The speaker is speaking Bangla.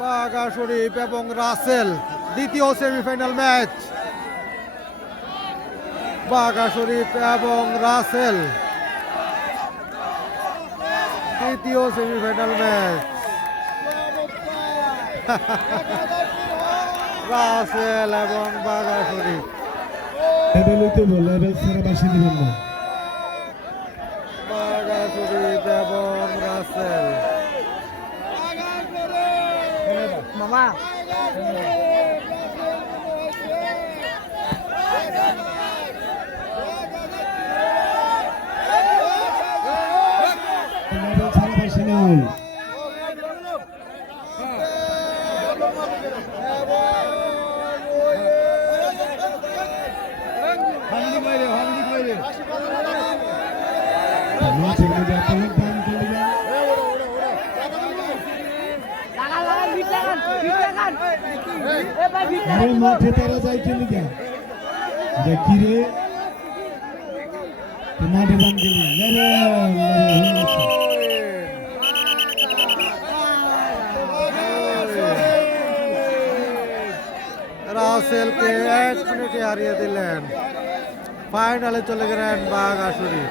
বাঘা শরীফ এবং রাসেল দ্বিতীয় সেমিফাইনাল ম্যাচ। বাঘা শরীফ এবং রাসেল দ্বিতীয় সেমিফাইনাল ম্যাচ। রাসেল এবং বাঘা শরীফ বাঘা শরীফ এবং রাসেল। মামা মাঠে তারা যাই চলে যা দেখি রে মাঠে বান গেলি রাসেলকে 1 মিনিটে হারিয়ে দিলেন। ফাইনালে চলে গেলেন বাঘা শরীফ।